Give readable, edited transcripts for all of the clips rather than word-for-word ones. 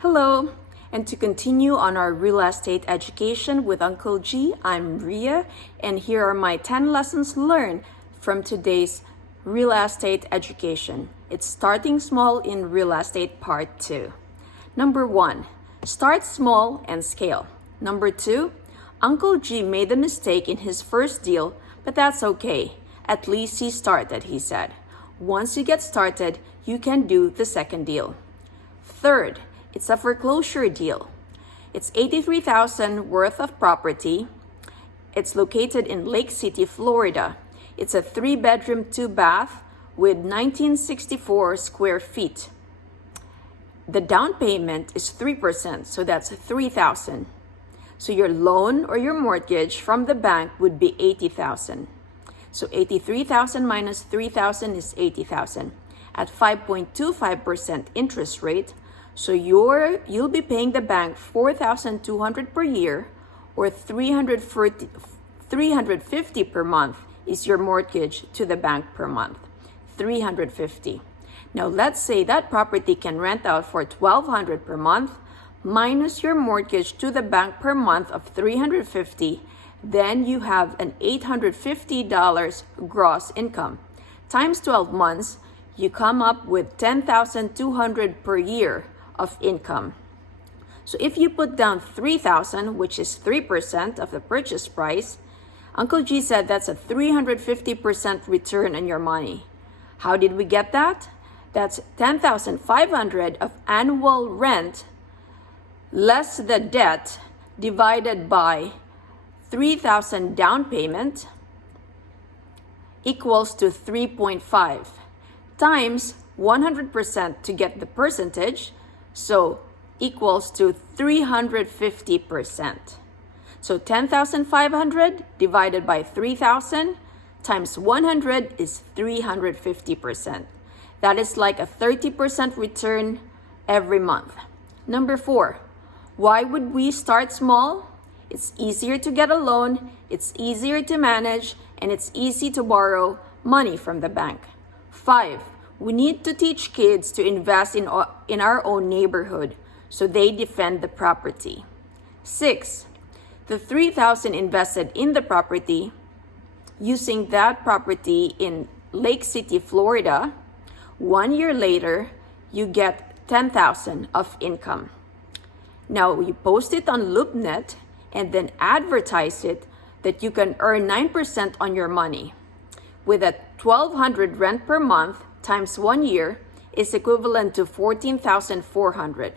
Hello, and to continue on our real estate education with Uncle G, I'm Ria, and here are my 10 lessons learned from today's real estate education. It's starting small in real estate part 2. Number 1, start small and scale. Number 2, Uncle G made a mistake in his first deal, but that's okay. At least he started, he said. Once you get started, you can do the second deal. Third, it's a foreclosure deal. It's $83,000 worth of property. It's located in Lake City, Florida. It's a 3-bedroom, 2-bath with 1964 square feet. The down payment is 3%, so that's $3,000. So your loan or your mortgage from the bank would be $80,000. So $83,000 minus $3,000 is $80,000 at 5.25% interest rate. So you'll be paying the bank $4,200 per year, or $350 per month is your mortgage to the bank per month. $350. Now let's say that property can rent out for $1,200 per month minus your mortgage to the bank per month of $350. Then you have an $850 gross income. Times 12 months, you come up with $10,200 per year of income. So if you put down $3,000, which is 3% of the purchase price, Uncle G said that's a 350% return on your money. How did we get that? That's $10,500 of annual rent less the debt divided by $3,000 down payment equals to 3.5 times 100% to get the percentage, so equals to 350%. So 10,500 divided by 3,000 times 100 is 350%. That is like a 30% return every month. Number 4, why would we start small? It's easier to get a loan, it's easier to manage, and it's easy to borrow money from the bank. 5, we need to teach kids to invest in our own neighborhood so they defend the property. 6, the $3,000 invested in the property, using that property in Lake City, Florida, 1 year later, you get $10,000 of income. Now you post it on LoopNet and then advertise it that you can earn 9% on your money. With a $1,200 rent per month times 1 year is equivalent to $14,400.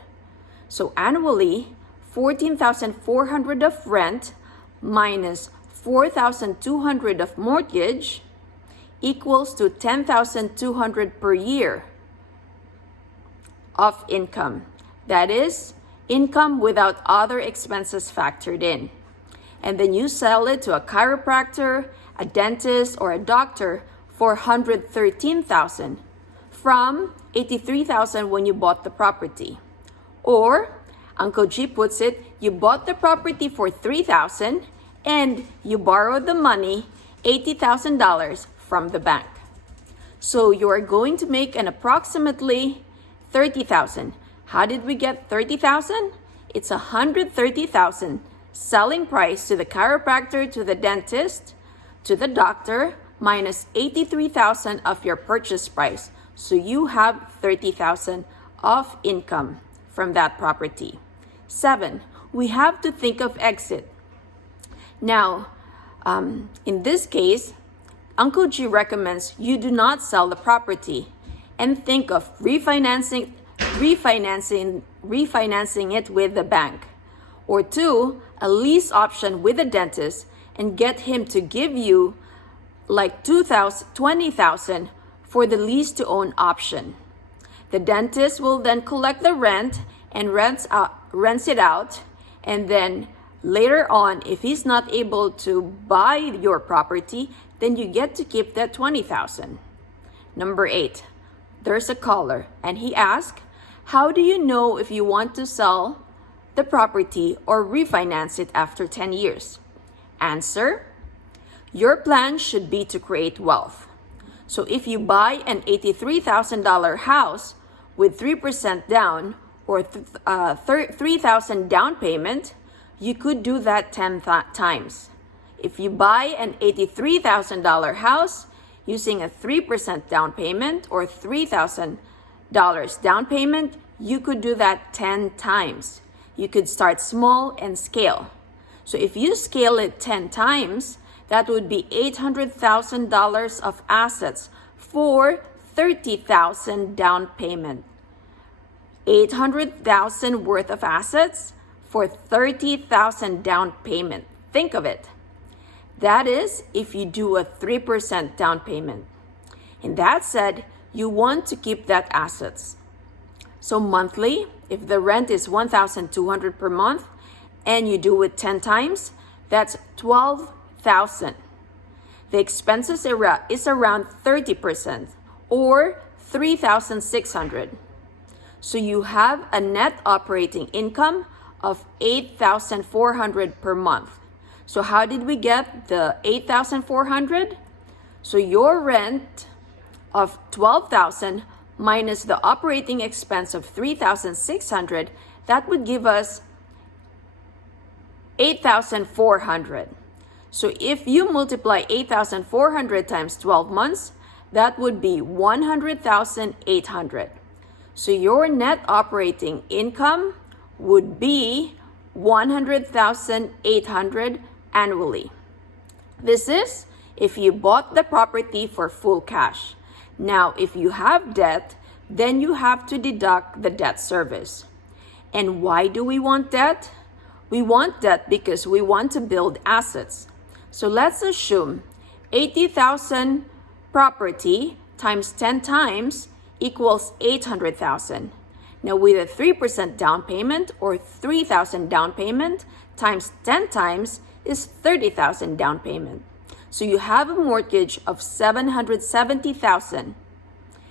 So annually, $14,400 of rent minus $4,200 of mortgage equals to $10,200 per year of income. That is income without other expenses factored in. And then you sell it to a chiropractor, a dentist, or a doctor for $113,000 from $83,000 when you bought the property. Or Uncle G puts it, you bought the property for $3,000 and you borrowed the money, $80,000 from the bank. So you are going to make an approximately $30,000. How did we get $30,000? It's $130,000 selling price to the chiropractor, to the dentist, to the doctor, minus $83,000 of your purchase price. So you have $30,000 of income from that property. 7, we have to think of exit. Now, in this case, Uncle G recommends you do not sell the property and think of refinancing it with the bank. Or 2, a lease option with a dentist and get him to give you like $20,000 for the lease to own option. The dentist will then collect the rent and rents it out, and then later on, if he's not able to buy your property, then you get to keep that $20,000. Number 8, there's a caller and he asked, how do you know if you want to sell the property or refinance it after 10 years? Answer, your plan should be to create wealth. So if you buy an $83,000 house with 3% down or 3,000 down payment, you could do that 10 times. If you buy an $83,000 house using a 3% down payment or $3,000 down payment, you could do that 10 times. You could start small and scale. So if you scale it 10 times, that would be $800,000 of assets for $30,000 down payment. $800,000 worth of assets for $30,000 down payment. Think of it. That is if you do a 3% down payment. And that said, you want to keep that assets. So monthly, if the rent is $1,200 per month and you do it 10 times, that's $12,000. The expenses is around 30% or $3,600. So you have a net operating income of $8,400 per month. So how did we get the $8,400? So your rent of $12,000 minus the operating expense of $3,600, that would give us $8,400. So if you multiply $8,400 times 12 months, that would be $100,800. So your net operating income would be $100,800 annually. This is if you bought the property for full cash. Now, if you have debt, then you have to deduct the debt service. And why do we want debt? We want debt because we want to build assets. So let's assume 80,000 property times 10 times equals 800,000. Now with a 3% down payment or 3,000 down payment times 10 times is 30,000 down payment. So you have a mortgage of 770,000.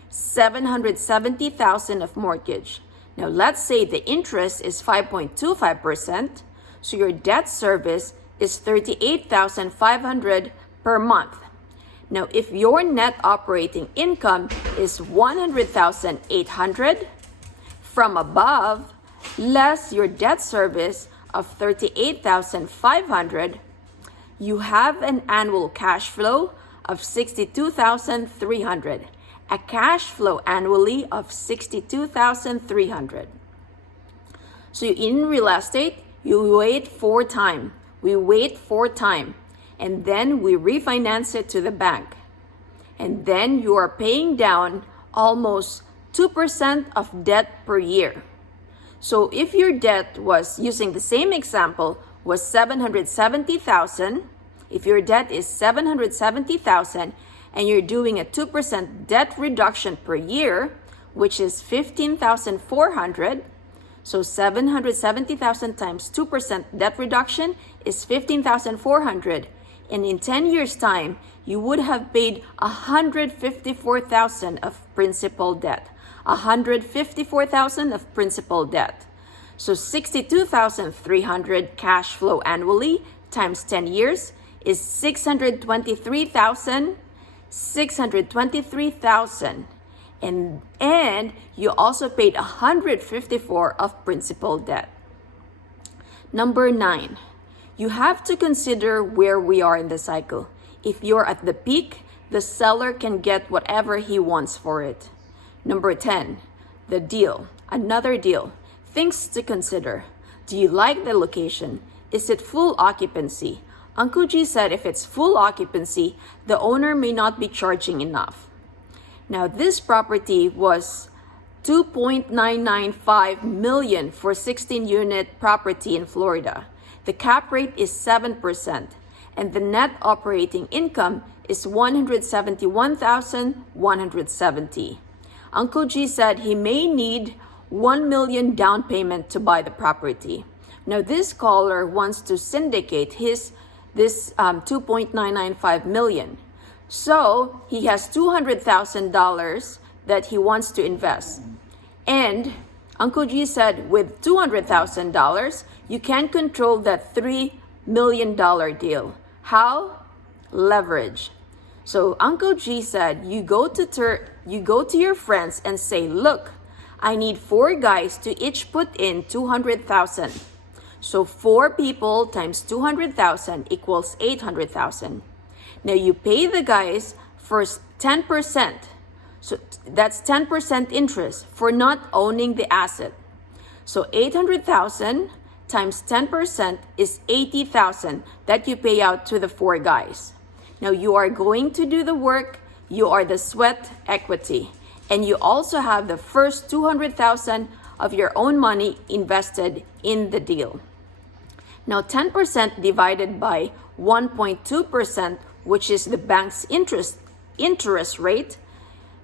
770,000 of mortgage. Now let's say the interest is 5.25%, so your debt service is 38,500 per month. Now if your net operating income is 100,800 from above less your debt service of 38,500, you have an annual cash flow of 62,300. A cash flow annually of 62,300. So in real estate, you wait for time. We wait for time. And then we refinance it to the bank. And then you are paying down almost 2% of debt per year. So if your debt was, using the same example, was 770,000, if your debt is 770,000 and you're doing a 2% debt reduction per year, which is 15,400, so 770,000 times 2% debt reduction is 15,400. And in 10 years' time, you would have paid 154,000 of principal debt. 154,000 of principal debt. So 62,300 cash flow annually times 10 years is 623,000. 623,000. And you also paid 154 of principal debt. Number 9, you have to consider where we are in the cycle. If you're at the peak, the seller can get whatever he wants for it. Number 10, the deal. Another deal. Things to consider. Do you like the location? Is it full occupancy? Uncle G said if it's full occupancy, the owner may not be charging enough. Now this property was $2.995 million for 16-unit property in Florida. The cap rate is 7% and the net operating income is $171,170. Uncle G said he may need $1 million down payment to buy the property. Now this caller wants to syndicate this $2.995 million. So he has $200,000 that he wants to invest. And Uncle G said with $200,000, you can control that $3 million deal. How? Leverage. So Uncle G said you go to your friends and say, look, I need 4 guys to each put in 200,000. So 4 people times 200,000 equals 800,000. Now you pay the guys first 10%. So that's 10% interest for not owning the asset. So 800,000 times 10% is 80,000 that you pay out to the 4 guys. Now you are going to do the work, you are the sweat equity, and you also have the first 200,000 of your own money invested in the deal. Now 10% divided by 1.2%, which is the bank's interest rate,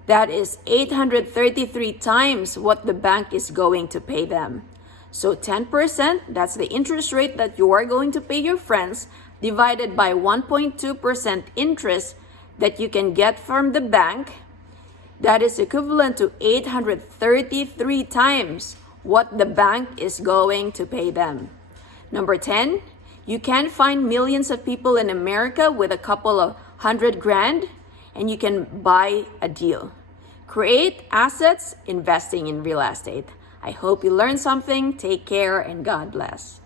that is 833 times what the bank is going to pay them. So 10%, that's the interest rate that you are going to pay your friends, divided by 1.2% interest that you can get from the bank. That is equivalent to 833 times what the bank is going to pay them. Number 10, you can find millions of people in America with a couple of $100,000 and you can buy a deal. Create assets investing in real estate. I hope you learned something. Take care and God bless.